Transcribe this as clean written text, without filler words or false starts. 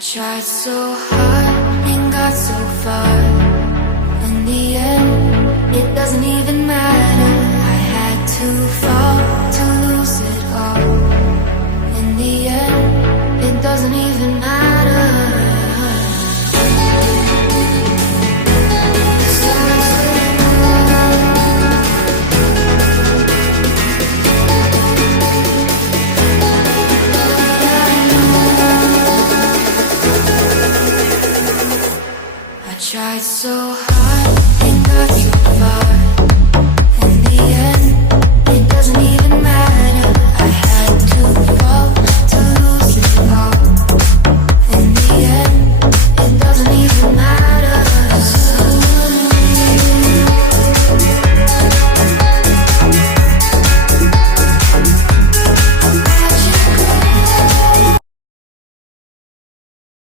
tried so hard and got so far. In the end, it doesn't even matter. I had to fall to lose it all. In the end, it doesn't even matter. I tried so hard.